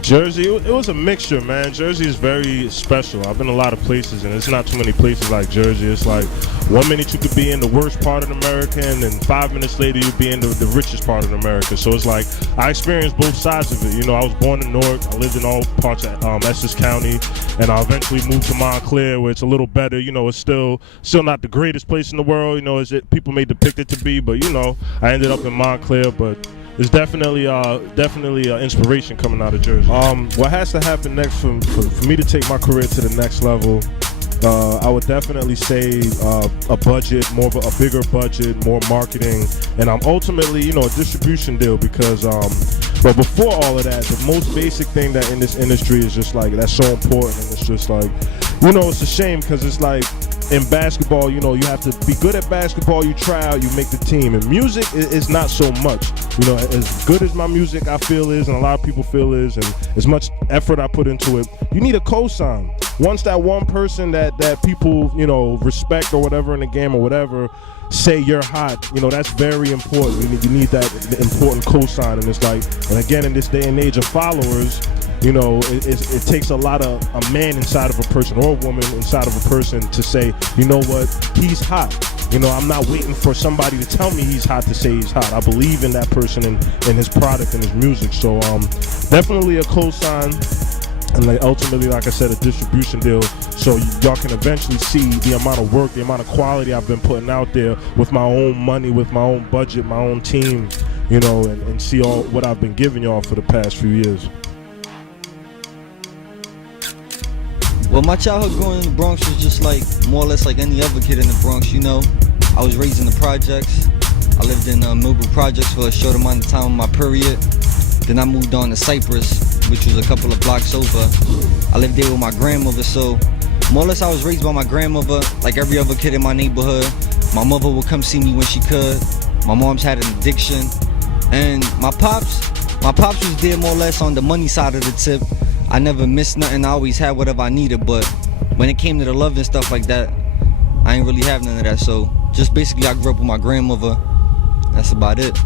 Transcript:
Jersey, it was a mixture, man. Jersey is very special. I've been a lot of places, and it's not too many places like Jersey. It's like 1 minute you could be in the worst part of America, and then 5 minutes later you'd be in the richest part of America. So it's like I experienced both sides of it. You know, I was born in Newark. I lived in all parts of Essex County, and I eventually moved to Montclair, where it's a little better. You know, it's still not the greatest place in the world. You know, people may depict it to be, but you know, I ended up in Montclair, but. There's definitely inspiration coming out of Jersey. What has to happen next for me to take my career to the next level? I would definitely say a budget, more of a bigger budget, more marketing, and ultimately, you know, a distribution deal because. But before all of that, the most basic thing that in this industry is just like that's so important, and it's just like, you know, it's a shame because it's like. In basketball, you know, you have to be good at basketball, you try out, you make the team. And music is not so much. You know, as good as my music I feel is, and a lot of people feel is, and as much effort I put into it, you need a cosign. Once that one person that people, you know, respect or whatever in the game or whatever, say you're hot, you know, that's very important. You need that important cosign. And it's like, and again, in this day and age of followers, you know, it takes a lot of a man inside of a person or a woman inside of a person to say, you know what, he's hot. You know, I'm not waiting for somebody to tell me he's hot to say he's hot. I believe in that person and his product and his music. So definitely a cosign. And like ultimately, like I said, a distribution deal, so y'all can eventually see the amount of work, the amount of quality I've been putting out there with my own money, with my own budget, my own team, you know, and see all what I've been giving y'all for the past few years. Well, my childhood growing in the Bronx was just like more or less like any other kid in the Bronx, you know. I was raised in the projects. I lived in Millbrook Projects for a short amount of time in my period. Then I moved on to Cypress, which was a couple of blocks over. I lived there with my grandmother, so more or less I was raised by my grandmother, like every other kid in my neighborhood. My mother would come see me when she could. My mom's had an addiction. And my pops was there more or less on the money side of the tip. I never missed nothing, I always had whatever I needed, but when it came to the love and stuff like that, I ain't really have none of that. So just basically I grew up with my grandmother. That's about it.